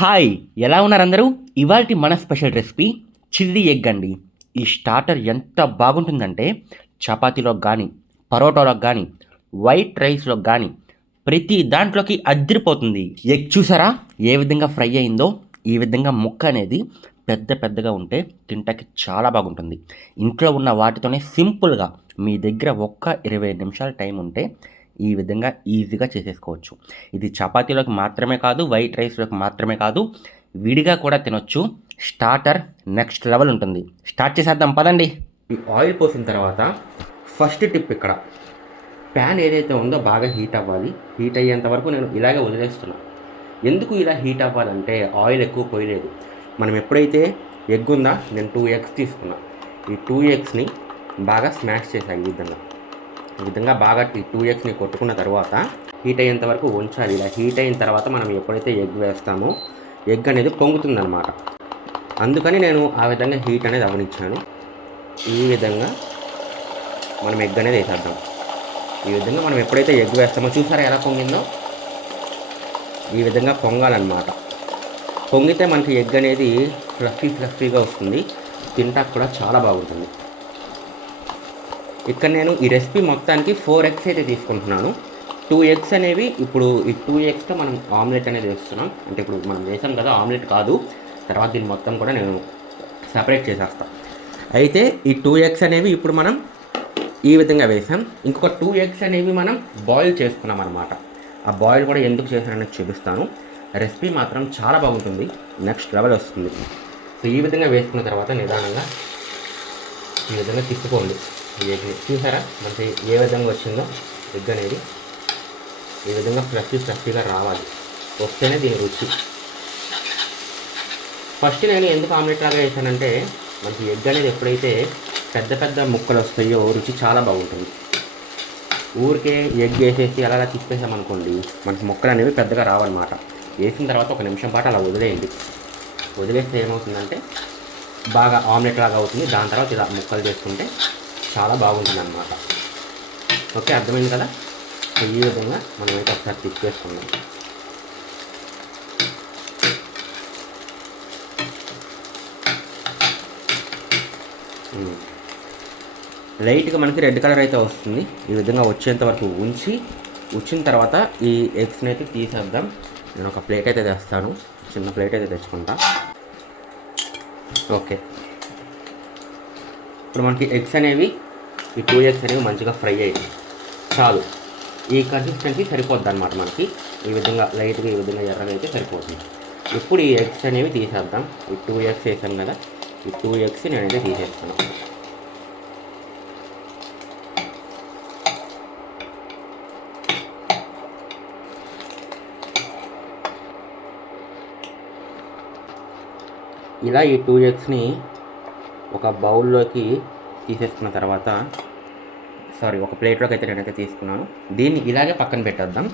Hi, ఎలా ఉన్నారు అందరూ? ఇవాల్టి మన స్పెషల్ రెసిపీ చిల్లీ ఎగ్ అండి. ఈ స్టార్టర్ ఎంత బాగుంటుందంటే చపాతీలోకి కానీ, పరోటాలోకి కానీ, వైట్ రైస్లోకి కానీ ప్రతి దాంట్లోకి అద్దిరిపోతుంది. ఎగ్ చూసారా ఏ విధంగా ఫ్రై అయిందో? ఈ విధంగా ముక్క అనేది పెద్ద పెద్దగా ఉంటే తింటాకి చాలా బాగుంటుంది. ఇంట్లో ఉన్న వాటితోనే సింపుల్గా మీ దగ్గర ఒక్క 20 నిమిషాల టైం ఉంటే ఈ విధంగా ఈజీగా చేసేసుకోవచ్చు. ఇది చపాతీలోకి మాత్రమే కాదు, వైట్ రైస్లోకి మాత్రమే కాదు, విడిగా కూడా తినొచ్చు. స్టార్టర్ నెక్స్ట్ లెవెల్ ఉంటుంది. స్టార్ట్ చేసేద్దాం పదండి. ఈ ఆయిల్ పోసిన తర్వాత ఫస్ట్ టిప్ ఇక్కడ ప్యాన్ ఏదైతే ఉందో బాగా హీట్ అవ్వాలి. హీట్ అయ్యేంత వరకు నేను ఇలాగే వదిలేస్తున్నాను. ఎందుకు ఇలా హీట్ అవ్వాలంటే ఆయిల్ ఎక్కువ పోయలేదు. మనం ఎప్పుడైతే ఎగ్ ఉందా, నేను 2 ఎగ్స్ తీసుకున్నా. ఈ 2 ఎగ్స్ని బాగా స్మాష్ చేశాను. ఈ విధంగా బాగా ఈ 2 ఎగ్స్ని కొట్టుకున్న తర్వాత హీట్ అయ్యేంత వరకు ఉంచాలి. ఇలా హీట్ అయిన తర్వాత మనం ఎప్పుడైతే ఎగ్ వేస్తామో ఎగ్ అనేది పొంగుతుందన్నమాట. అందుకని నేను ఆ విధంగా హీట్ అనేది అవనిచ్చాను. ఈ విధంగా మనం ఎగ్ అనేది వేసేద్దాం. ఈ విధంగా మనం ఎప్పుడైతే ఎగ్ వేస్తామో చూసారా ఎలా పొంగిందో? ఈ విధంగా పొంగాలన్నమాట. పొంగితే మనకి ఎగ్ అనేది ఫ్లఫీగా వస్తుంది. తింటాకు కూడా చాలా బాగుంటుంది. ఇక్కడ నేను ఈ రెసిపీ మొత్తానికి 4 ఎగ్స్ అయితే తీసుకుంటున్నాను. 2 ఎగ్స్ అనేవి ఇప్పుడు ఈ 2 ఎగ్స్తో మనం ఆమ్లెట్ అనేది వేస్తున్నాం. అంటే ఇప్పుడు మనం వేసాం కదా, ఆమ్లెట్ కాదు. తర్వాత దీన్ని మొత్తం కూడా నేను సపరేట్ చేసేస్తాను. అయితే ఈ 2 ఎగ్స్ అనేవి ఇప్పుడు మనం ఈ విధంగా వేసాం. ఇంకొక 2 ఎగ్స్ అనేవి మనం బాయిల్ చేసుకున్నాం అనమాట. ఆ బాయిల్ కూడా ఎందుకు చేశాననేది చూపిస్తాను. రెసిపీ మాత్రం చాలా బాగుంటుంది, నెక్స్ట్ లెవెల్ వస్తుంది. సో ఈ విధంగా వేసుకున్న తర్వాత నిదానంగా ఈ విధంగా తిప్పుకోండి. ఎగ్ చూసారా మనకి ఏ విధంగా వచ్చిందో? ఎగ్ అనేది ఈ విధంగా ఫ్లఫీగా రావాలి. వస్తేనే దీని రుచి. ఫస్ట్ నేను ఎందుకు ఆమ్లెట్ లాగా వేసానంటే మనకి ఎగ్ అనేది ఎప్పుడైతే పెద్ద పెద్ద ముక్కలు వస్తాయో రుచి చాలా బాగుంటుంది. ఊరికే ఎగ్ వేసేసి అలా తిప్పేసామనుకోండి, మనకి ముక్కలు అనేవి పెద్దగా రావన్నమాట. వేసిన తర్వాత 1 నిమిషం పాటు అలా వదిలేయండి. వదిలేస్తే ఏమవుతుందంటే బాగా ఆమ్లెట్ లాగా అవుతుంది. దాని తర్వాత ఇలా ముక్కలు చేసుకుంటే చాలా బాగుంటుంది అన్నమాట. ఓకే, అర్థమైంది కదా? సో ఈ విధంగా మనమైతే ఒకసారి తిప్పేసుకుందాం. లైట్గా మనకి రెడ్ కలర్ అయితే వస్తుంది. ఈ విధంగా వచ్చేంత వరకు ఉంచిన తర్వాత ఈ ఎగ్స్ని అయితే తీసేద్దాం. నేను ఒక ప్లేట్ అయితే తెస్తాను, చిన్న ప్లేట్ అయితే తెచ్చుకుంటా. ఓకే, ఇప్పుడు మనకి ఎగ్స్ అనేవి ఈ 2 ఎగ్స్ అనేవి మంచిగా ఫ్రై అయ్యాయి. చాలు, ఈ కన్సిస్టెన్సీ సరిపోద్ది అనమాట. మనకి ఈ విధంగా లైట్గా ఈ విధంగా ఎర్రగా అయితే సరిపోతుంది. ఇప్పుడు ఈ ఎగ్స్ అనేవి తీసేద్దాం. ఈ 2 ఎగ్స్ వేసాం కదా, ఈ 2 ఎగ్స్ నేనైతే తీసేస్తాను. ఇలా ఈ 2 ఎగ్స్ని ఒక బౌల్లోకి తీసేసుకున్న తర్వాత ఒక ప్లేట్లోకి అయితే నేనైతే తీసుకున్నాను. దీన్ని ఇలాగే పక్కన పెట్టేద్దాం.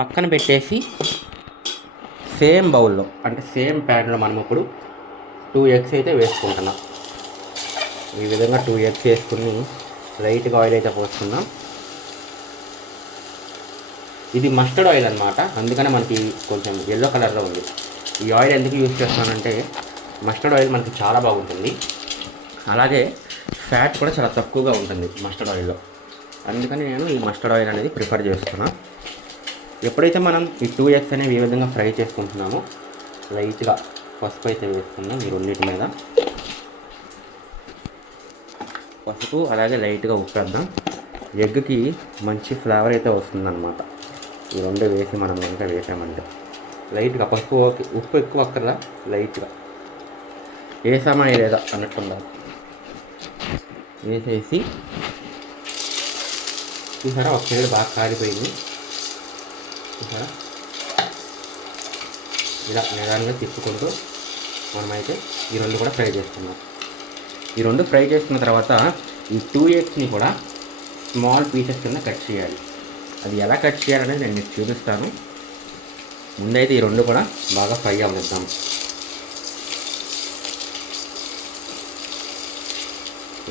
పక్కన పెట్టేసి సేమ్ బౌల్లో అంటే సేమ్ ప్యాన్లో మనం ఇప్పుడు 2 ఎగ్స్ అయితే వేసుకుంటున్నాం. ఈ విధంగా 2 ఎగ్స్ వేసుకుని లైట్గా ఆయిల్ అయితే పోసుకుందాం. ఇది మస్టర్డ్ ఆయిల్ అనమాట, అందుకనే మనకి కొంచెం ఎల్లో కలర్లో ఉంది. ఈ ఆయిల్ ఎందుకు యూజ్ చేస్తానంటే మస్టర్డ్ ఆయిల్ మనకి చాలా బాగుంటుంది. అలాగే ఫ్యాట్ కూడా చాలా తక్కువగా ఉంటుంది మస్టర్డ్ ఆయిల్లో. అందుకని నేను ఈ మస్టర్డ్ ఆయిల్ అనేది ప్రిఫర్ చేస్తున్నాను. ఎప్పుడైతే మనం ఈ 2 ఎగ్స్ అనేవి ఏ విధంగా ఫ్రై చేసుకుంటున్నామో లైట్గా పసుపు అయితే వేసుకుందాం ఈ రెండింటి మీద. పసుపు అలాగే లైట్గా ఉప్పు వేద్దాం. ఎగ్కి మంచి ఫ్లేవర్ అయితే వస్తుందన్నమాట. ఈ 2 వేసి మనం ఇంకా వేసామంటే లైట్గా పసుపు, ఉప్పు ఎక్కువ అక్కర్లా, లైట్గా వేసామా లేదా అన్నట్టుండాలి. వేసేసి చూసారా ఒక సైడ్ బాగా కాలిపోయింది. చూసారా ఇలా నిదానంగా తిప్పుకుంటూ మనమైతే ఈ 2 కూడా ఫ్రై చేసుకున్నాం. ఈ 2 ఫ్రై చేసుకున్న తర్వాత ఈ 2 ఎగ్స్ని కూడా స్మాల్ పీసెస్ కింద కట్ చేయాలి. అది ఎలా కట్ చేయాలనేది నేను మీకు చూపిస్తాను. ముందైతే ఈ 2 కూడా బాగా ఫ్రై అవ్వనిద్దాం.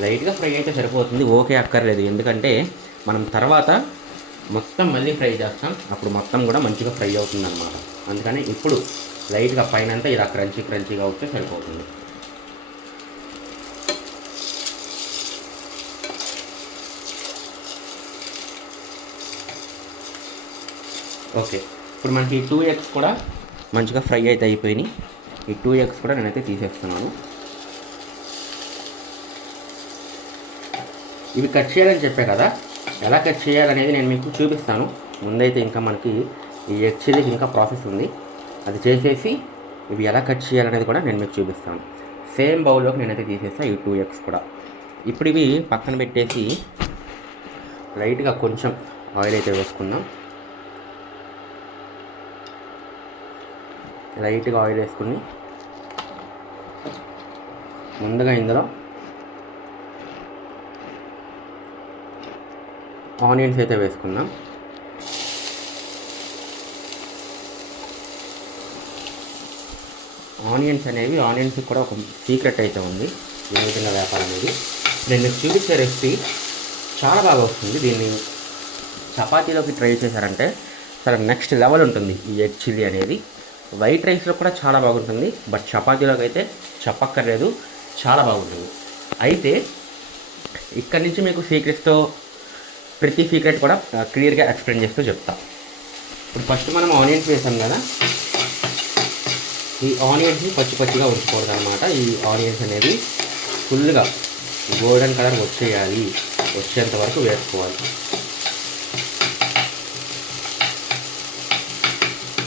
లైట్గా ఫ్రై అయితే సరిపోతుంది, ఓకే అక్కర్లేదు. ఎందుకంటే మనం తర్వాత మొత్తం మళ్ళీ ఫ్రై చేస్తాం, అప్పుడు మొత్తం కూడా మంచిగా ఫ్రై అవుతుంది అన్నమాట. అందుకని ఇప్పుడు లైట్గా పైన అంతా ఇలా క్రంచీగా వస్తే సరిపోతుంది. ఓకే, ఇప్పుడు మనకి 2 ఎగ్స్ కూడా మంచిగా ఫ్రై అయితే అయిపోయినాయి. ఈ 2 ఎగ్స్ కూడా నేనైతే తీసేస్తున్నాను. ఇవి కట్ చేయాలని చెప్పే కదా, ఎలా కట్ చేయాలనేది నేను మీకు చూపిస్తాను. ముందైతే ఇంకా మనకి ఈ ఎగ్ చిల్లీకి ఇంకా ప్రాసెస్ ఉంది, అది చేసేసి ఇవి ఎలా కట్ చేయాలనేది కూడా నేను మీకు చూపిస్తాను. సేమ్ బౌల్లోకి నేనైతే తీసేస్తాను ఈ 2 ఎగ్స్ కూడా. ఇప్పుడు ఇవి పక్కన పెట్టేసి లైట్గా కొంచెం ఆయిల్ అయితే వేసుకుందాం. లైట్గా ఆయిల్ వేసుకుని ముందుగా ఇందులో ఆనియన్స్ అయితే వేసుకుందాం. ఆనియన్స్ కూడా ఒక సీక్రెట్ అయితే ఉంది ఏ విధంగా వేపాలనేది. నేను మీకు చూపించే రెసిపీ చాలా బాగా వస్తుంది. దీన్ని చపాతీలోకి ట్రై చేశారంటే చాలా నెక్స్ట్ లెవెల్ ఉంటుంది ఈ ఎగ్ చిల్లీ అనేది. వైట్ రైస్లో కూడా చాలా బాగుంటుంది, బట్ చపాతీలోకి అయితే చెప్పక్కర్లేదు, చాలా బాగుంటుంది. అయితే ఇక్కడి నుంచి మీకు సీక్రెట్స్తో ప్రతి సీక్రెట్ కూడా క్లియర్గా ఎక్స్ప్లెయిన్ చేస్తూ చెప్తా. ఇప్పుడు ఫస్ట్ మనం ఆనియన్స్ వేసాం కదా, ఈ ఆనియన్స్ని పచ్చిగా ఉంచుకోవడం అనమాట. ఈ ఆనియన్స్ అనేది ఫుల్గా గోల్డెన్ కలర్ వచ్చేంత వరకు వేసుకోవాలి.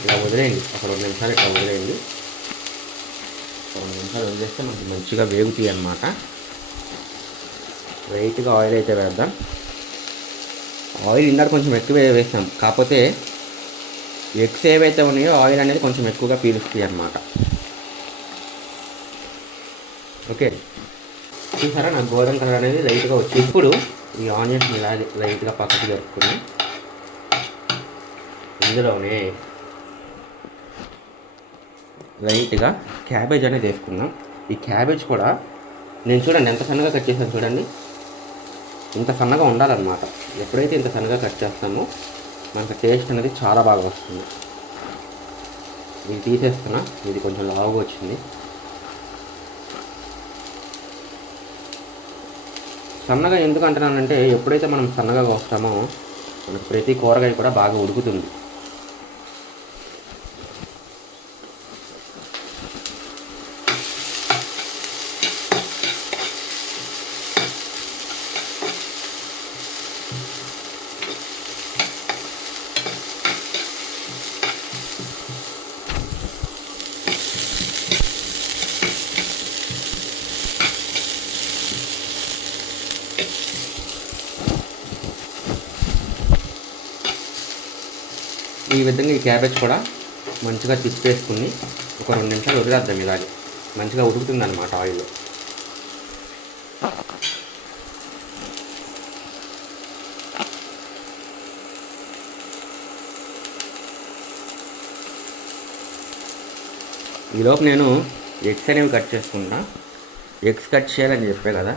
ఇలా వదిలేయండి, ఒక 2 నిమిషాలు ఇట్లా వదిలేయండి. 2 నిమిషాలు వదిలేస్తే మనకి మంచిగా వేగుతాయి అన్నమాట. లైట్గా ఆయిల్ అయితే వేద్దాం. ఆయిల్ ఇందాక కొంచెం ఎక్కువ వేసాం, కాకపోతే ఎగ్స్ ఏవైతే ఉన్నాయో ఆయిల్ అనేది కొంచెం ఎక్కువగా పీలుస్తాయి అన్నమాట. ఓకే, చూసారా నాకు గోల్డెన్ కలర్ అనేది లైట్గా వచ్చి, ఇప్పుడు ఈ ఆనియన్స్ ఇలా లైట్గా పక్కకి జరుపుకుని ఇందులోనే లైట్గా క్యాబేజ్ అనేది వేసుకుందాం. ఈ క్యాబేజ్ కూడా నేను చూడండి ఎంత సన్నగా కట్ చేశాను చూడండి. ఇంత సన్నగా ఉండాలన్నమాట. ఎప్పుడైతే ఇంత సన్నగా కట్ చేస్తామో మనకు టేస్ట్ అనేది చాలా బాగా వస్తుంది. ఇది తీసేస్తున్నా, ఇది కొంచెం లావుగా వచ్చింది. సన్నగా ఎందుకు అంటున్నానంటే ఎప్పుడైతే మనం సన్నగా వస్తామో మనకు ప్రతి కూరగాయ కూడా బాగా ఉడుకుతుంది. ఈ విధంగా ఈ క్యాబేజ్ కూడా మంచిగా తిప్పేసుకుని ఒక 2 నిమిషాలు వదిలేద్దాం. ఇలాగే మంచిగా ఉడుకుతుంది అన్నమాట ఆయిల్లో. ఈలోపు నేను ఎగ్స్ అనేవి కట్ చేసుకుంటా. ఎగ్స్ కట్ చేయాలని చెప్పే కదా,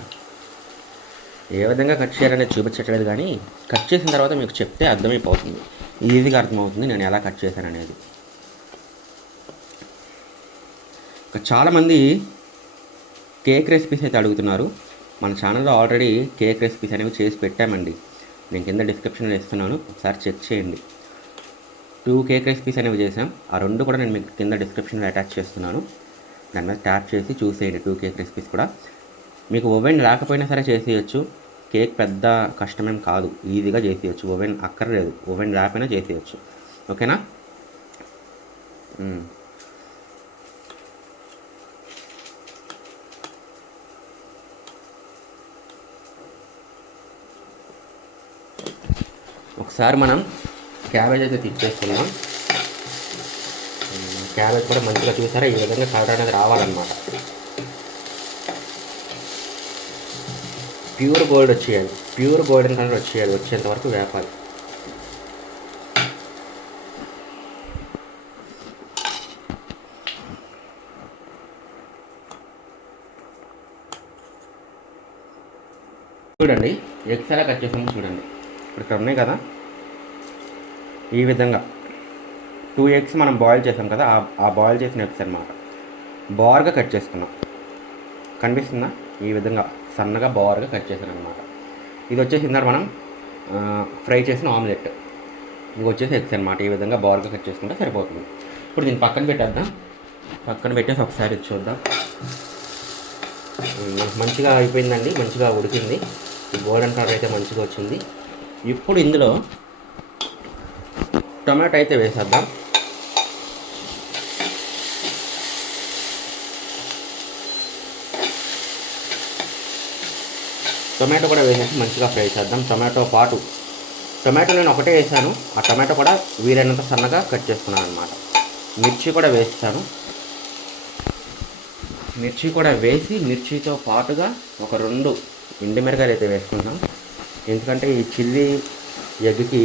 ఏ విధంగా కట్ చేయాలనేది చూపించట్లేదు, కానీ కట్ చేసిన తర్వాత మీకు చెప్తే అర్థమైపోతుంది, ఈజీగా అర్థమవుతుంది నేను ఎలా కట్ చేశాను అనేది. చాలామంది కేక్ రెసిపీస్ అయితే అడుగుతున్నారు. మన ఛానల్లో ఆల్రెడీ కేక్ రెసిపీస్ అనేవి చేసి పెట్టామండి, నేను కింద డిస్క్రిప్షన్లో ఇస్తున్నాను, ఒకసారి చెక్ చేయండి. 2 కేక్ రెసిపీస్ అనేవి చేసాం, ఆ 2 కూడా నేను మీకు కింద డిస్క్రిప్షన్లో అటాచ్ చేస్తున్నాను. దాని మీద ట్యాప్ చేసి చూసేయండి. 2 కేక్ రెసిపీస్ కూడా మీకు ఓవెన్ లేకపోయినా సరే చేసేయచ్చు. కేక్ పెద్ద కష్టమేం కాదు, ఈజీగా చేసేయచ్చు. ఓవెన్ అక్కర్లేదు, ఓవెన్ లేకపోయినా చేసేయచ్చు. ఓకేనా? ఒకసారి మనం క్యాబేజ్ అయితే తిప్పేసుకున్నాం. క్యాబేజ్ కూడా మంచిగా చూసారా ఈ విధంగా కలర్ అనేది రావాలన్నమాట. ప్యూర్ గోల్డ్ వచ్చేయాలి, ప్యూర్ గోల్డెన్ కలర్ వచ్చేంత వరకు వేపాలి. చూడండి ఎగ్స్ ఎలా కట్ చేసామో చూడండి. ఇప్పుడు ఇక్కడ ఉన్నాయి కదా, ఈ విధంగా 2 ఎగ్స్ మనం బాయిల్ చేసాం కదా, ఆ బాయిల్ చేసిన ఎగ్స్ అనమాట. బార్గా కట్ చేసుకున్నాం. కనిపిస్తుందా? ఈ విధంగా సన్నగా బార్గా కట్ చేసాను అనమాట. ఇది వచ్చేసి ఇందాక మనం ఫ్రై చేసిన ఆమ్లెట్. ఇది వచ్చేసి ఎగ్స్ అనమాట. ఈ విధంగా బార్గా కట్ చేసుకుంటే సరిపోతుంది. ఇప్పుడు దీన్ని పక్కన పెట్టేద్దాం. పక్కన పెట్టేసి ఒకసారి చూద్దాం. మంచిగా అయిపోయిందండి, మంచిగా ఉడికింది. గోల్డెన్ కలర్ అయితే మంచిగా వచ్చింది. ఇప్పుడు ఇందులో టొమాటో అయితే వేసేద్దాం. టొమాటో కూడా వేసేసి మంచిగా ఫ్రై చేద్దాం. టొమాటో నేను ఒకటే వేసాను. ఆ టొమాటో కూడా వీలైనంత సన్నగా కట్ చేసుకున్నాను అనమాట. మిర్చి కూడా వేస్తాను. మిర్చి కూడా వేసి మిర్చితో పాటుగా ఒక 2 ఎండుమిరకాయలు అయితే వేసుకుంటాం. ఎందుకంటే ఈ చిల్లీ ఎగ్కి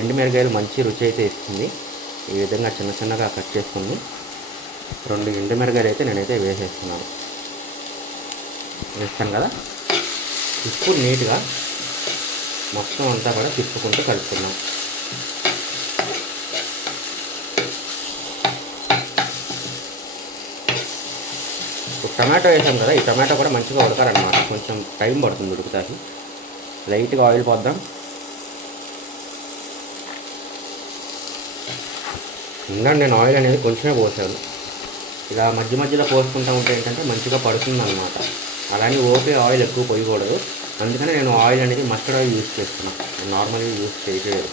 ఎండుమిరకాయలు మంచి రుచి అయితే ఇస్తుంది. ఈ విధంగా చిన్న చిన్నగా కట్ చేసుకుని 2 ఎండుమిరకాయలు అయితే నేనైతే వేసేస్తున్నాను. వేస్తాను కదా. ఇప్పుడు నీట్గా మొత్తం అంతా కూడా తిప్పుకుంటూ కలుపుకున్నాం. టమాటో వేసాం కదా, ఈ టమాటో కూడా మంచిగా ఉడకాలన్నమాట. కొంచెం టైం పడుతుంది ఉడుకుతాకి. లైట్గా ఆయిల్ పోద్దాం. ఇంకా నేను ఆయిల్ అనేది కొంచెమే పోసాను. ఇలా మధ్య మధ్యలో పోసుకుంటూ ఉంటే ఏంటంటే మంచిగా పడుతుంది అన్నమాట. అలానే ఓపే ఆయిల్ ఎక్కువ పోయకూడదు. అందుకని నేను ఆయిల్ అనేది మస్టర్డ్ ఆయిల్ యూజ్ చేస్తున్నాను. నార్మల్గా యూజ్ చేయలేదు.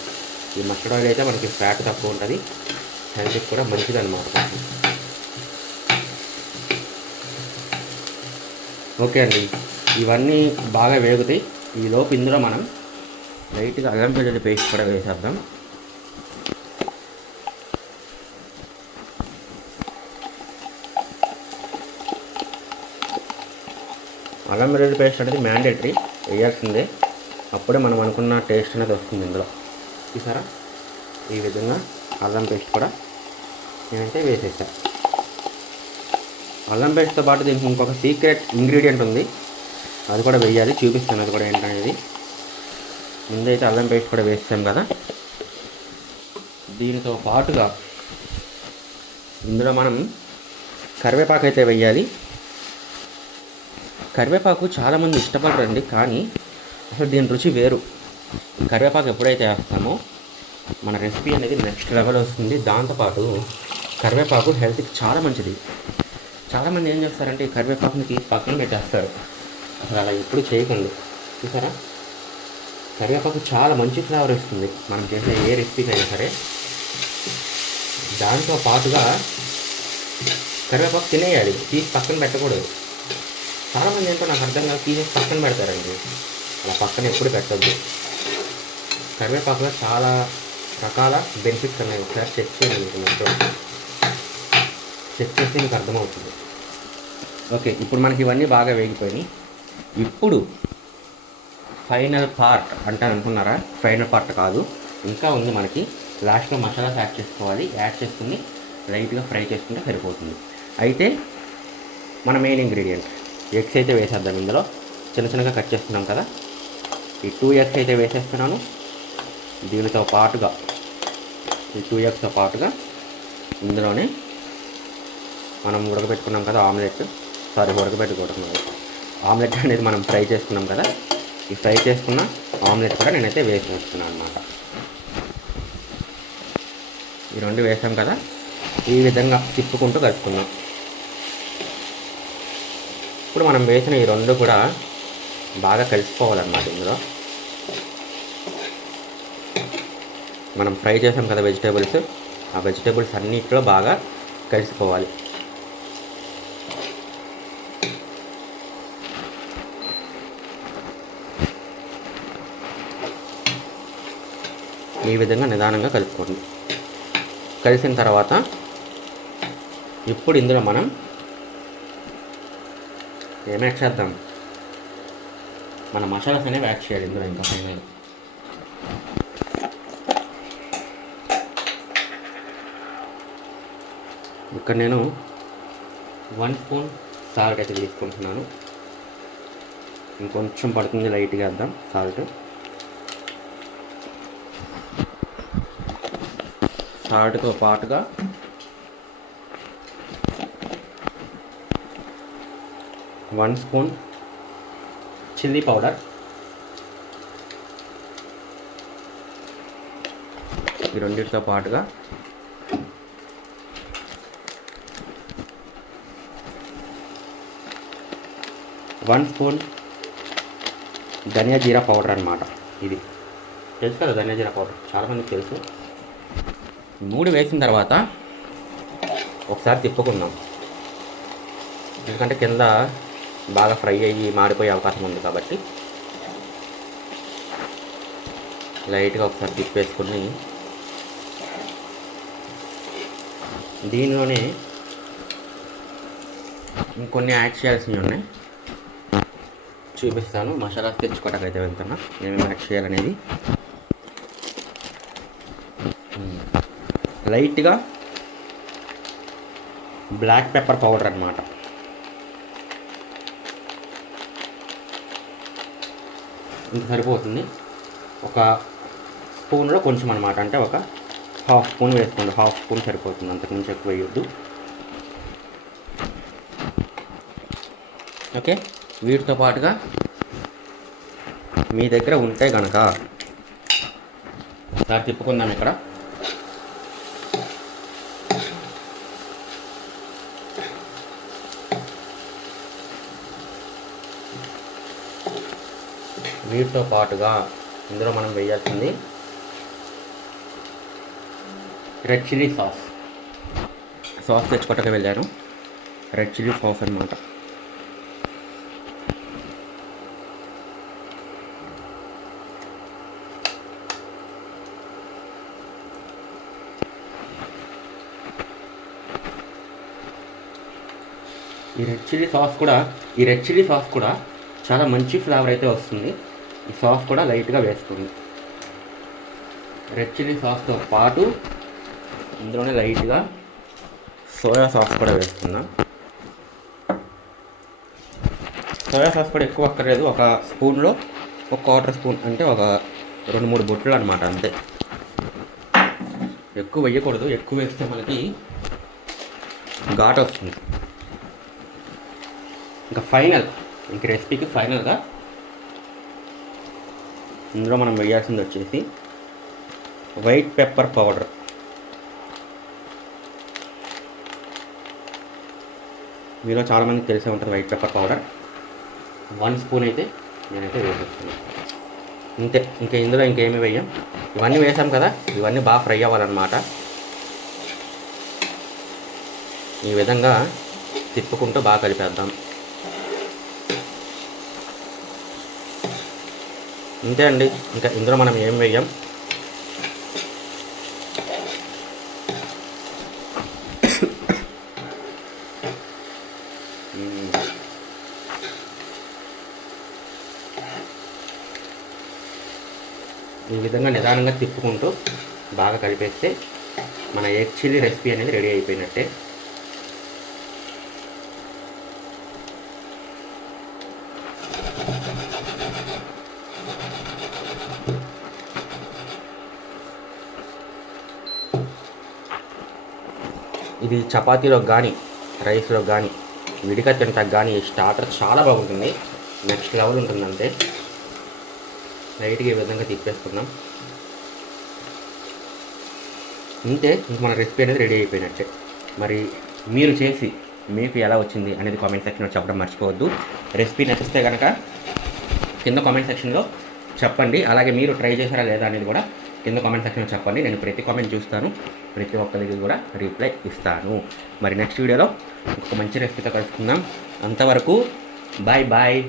ఈ మస్టర్డ్ ఆయిల్ అయితే మనకి ఫ్యాట్ తక్కువ ఉంటుంది, హెల్త్కి కూడా మంచిది అన్నమాట. ఓకే అండి, ఇవన్నీ బాగా వేగుతాయి. ఈలోపు ఇందులో మనం లైట్గా అల్లం వెల్లుల్లి పేస్ట్ కూడా వేసేద్దాం. అల్లం వెల్లుల్లి పేస్ట్ అనేది మ్యాండేటరీ, వేయాల్సిందే. అప్పుడే మనం అనుకున్న టేస్ట్ అనేది వస్తుంది ఇందులో. చూసారా? ఈ విధంగా అల్లం పేస్ట్ కూడా నేనైతే వేసేసాను. అల్లం పేస్ట్తో పాటు దీనికి ఇంకొక సీక్రెట్ ఇంగ్రీడియంట్ ఉంది, అది కూడా వేయాలి. చూపిస్తాను అది కూడా ఏంటనేది. ముందైతే అల్లం పేస్ట్ కూడా వేస్తాం కదా. దీనితో పాటుగా ఇందులో మనం కరివేపాకు అయితే వేయాలి. కరివేపాకు చాలామంది ఇష్టపడరండి, కానీ అసలు దీని రుచి వేరు. కరివేపాకు ఎప్పుడైతే వేస్తామో మన రెసిపీ అనేది నెక్స్ట్ లెవెల్ వస్తుంది. దాంతోపాటు కరివేపాకు హెల్త్కి చాలా మంచిది. చాలామంది ఏం చేస్తారంటే ఈ కరివేపాకుని తీసి పక్కన పెట్టేస్తారు. అసలు అలా ఎప్పుడు చేయకండి. చూసారా? కరివేపాకు చాలా మంచి ఫ్లేవర్ ఇస్తుంది మనం చేసే ఏ రెసిపీకి అయినా సరే. దాంతో పాటుగా కరివేపాకు తినేయాలి, తీసి పక్కన పెట్టకూడదు. చాలామంది ఏంటో నాకు అర్థం కాదు, తీసేసి పక్కన పెడతారండి. అలా పక్కన ఎప్పుడు పెట్టద్దు. కరివేపాకులో చాలా రకాల బెనిఫిట్స్ ఉన్నాయి. ఒకసారి చెక్ చేయండి, మొత్తం చెక్ చేస్తే మీకు అర్థమవుతుంది. ఓకే, ఇప్పుడు మనకి ఇవన్నీ బాగా వేగిపోయినాయి. ఇప్పుడు ఫైనల్ పార్ట్ అంటాను అనుకున్నారా? ఫైనల్ పార్ట్ కాదు, ఇంకా ఉంది మనకి. లాస్ట్లో మసాలాస్ యాడ్ చేసుకోవాలి. యాడ్ చేసుకుని లైట్గా ఫ్రై చేసుకుంటే సరిపోతుంది. అయితే మన మెయిన్ ఇంగ్రీడియంట్ ఎగ్స్ అయితే వేసేద్దాం. ఇందులో చిన్న చిన్నగా కట్ చేసుకున్నాం కదా, ఈ 2 ఎగ్స్ అయితే వేసేస్తున్నాను. దీనితో పాటుగా ఈ 2 ఎగ్స్తో పాటుగా ఇందులోనే మనం ఉడకబెట్టుకున్నాం కదా ఆమ్లెట్ అనేది మనం ఫ్రై చేసుకున్నాం కదా, ఈ ఫ్రై చేసుకున్న ఆమ్లెట్ కూడా నేనైతే వేసేస్తున్నాను అన్నమాట. ఈ 2 వేసాం కదా, ఈ విధంగా తిప్పుకుంటూ కలుపుకున్నాం. ఇప్పుడు మనం వేసిన ఈ 2 కూడా బాగా కలిసిపోవాలన్నమాట. ఇందులో మనం ఫ్రై చేసాం కదా వెజిటేబుల్స్, ఆ వెజిటేబుల్స్ అన్నిట్లో బాగా కలిసిపోవాలి. ఈ విధంగా నిదానంగా కలుపుకోండి. కలిసిన తర్వాత ఇప్పుడు ఇందులో మనం ఏమి యాడ్ చేద్దాం? మన మసాలాస్ అనేవి యాడ్ చేయాలి ఇందులో. ఇంకా ఫైనల్ ఇక్కడ నేను 1 స్పూన్ సాల్ట్ అయితే తీసుకుంటున్నాను. ఇంకొంచెం పడుతుంది, లైట్గా వేద్దాం సాల్ట్తో పాటుగా 1 స్పూన్ చిల్లీ పౌడర్, ఈ రెండింటితో పాటుగా 1 స్పూన్ ధనియా జీరా పౌడర్ అనమాట. ఇది తెలుసు కదా, ధనియా జీరా పౌడర్ చాలామందికి తెలుసు. 3 వేసిన తర్వాత ఒకసారి తిప్పుకుందాం, ఎందుకంటే కింద బాగా ఫ్రై అయ్యి మాడిపోయే అవకాశం ఉంది కాబట్టి లైట్గా ఒకసారి తిప్పేసుకుని దీనిలోనే ఇంకొన్ని యాడ్ చేయాల్సినవి ఉన్నాయి, చూపిస్తాను. మసాలా తెచ్చుకోవడానికి అయితే వెళ్తున్నా, ఏమేమి యాడ్ చేయాలనేది. లైట్గా బ్లాక్ పెప్పర్ పౌడర్ అన్నమాట. ఇంత సరిపోతుంది. ఒక స్పూన్లో కొంచెం అనమాట, అంటే ఒక హాఫ్ స్పూన్ వేసుకోండి. హాఫ్ స్పూన్ సరిపోతుంది, అంతకుమించి ఎక్కువ వేయొద్దు. ఓకే, వీటితో పాటుగా మీ దగ్గర ఉంటే కనుక ఒకసారి తిప్పుకుందాం. ఇక్కడ వీటితో పాటుగా ఇందులో మనం వేయాల్సింది రెడ్ చిల్లీ సాస్ తెచ్చుకోవటానికి వెళ్ళాను. రెడ్ చిల్లీ సాస్ అన్నమాట. ఈ రెడ్ చిల్లీ సాస్ కూడా చాలా మంచి ఫ్లేవర్ అయితే వస్తుంది. ఈ సాస్ కూడా లైట్గా వేస్తుంది. రెడ్ చిల్లీ సాస్తో పాటు ఇందులోనే లైట్గా సోయా సాస్ కూడా వేస్తున్నాం. సోయా సాస్ కూడా ఎక్కువ అక్కర్లేదు, ఒక స్పూన్లో 1/4 స్పూన్, అంటే ఒక 2-3 బొట్లు అనమాట, అంతే. ఎక్కువ వేయకూడదు, ఎక్కువ వేస్తే మనకి ఘాటు వస్తుంది. ఇంక రెసిపీకి ఫైనల్గా ఇందులో మనం వేయాల్సింది వచ్చేసి వైట్ పెప్పర్ పౌడర్. మీలో చాలామందికి తెలిసే ఉంటుంది వైట్ పెప్పర్ పౌడర్. 1 స్పూన్ అయితే నేనైతే వేసేస్తున్నాను, ఇంతే. ఇంకా ఇందులో ఇంకేమీ వేయం. ఇవన్నీ వేసాం కదా, ఇవన్నీ బాగా ఫ్రై అవ్వాలన్నమాట. ఈ విధంగా తిప్పుకుంటూ బాగా కలిపేద్దాం. ఇంతే అండి, ఇంకా ఇందులో మనం ఏం వేయం. ఈ విధంగా నిదానంగా తిప్పుకుంటూ బాగా కలిపేస్తే మన ఎగ్ చిల్లీ రెసిపీ అనేది రెడీ అయిపోయినట్టే. ఇది చపాతీలో కానీ రైస్లో కానీ విడిగా తింటాక కానీ ఈ స్టార్టర్ చాలా బాగుంటుంది, నెక్స్ట్ లెవెల్ ఉంటుంది. అంతే, లైట్గా ఈ విధంగా తిప్పేసుకున్నాం. ఇంతే, ఇంక మన రెసిపీ అనేది రెడీ అయిపోయినట్టే. మరి మీరు చేసి మీకు ఎలా వచ్చింది అనేది కామెంట్ సెక్షన్లో చెప్పడం మర్చిపోవద్దు. రెసిపీ నచ్చితే కనుక కింద కామెంట్ సెక్షన్లో చెప్పండి. అలాగే మీరు ట్రై చేశారా లేదా అనేది కూడా కింద కామెంట్ సెక్షన్లో చెప్పండి. నేను ప్రతి కామెంట్ చూస్తాను, ప్రతి ఒక్కరికి కూడా రిప్లై ఇస్తాను. మరి నెక్స్ట్ వీడియోలో ఒక మంచి రెసిపీతో కలుసుకుందాం. అంతవరకు బాయ్ బాయ్.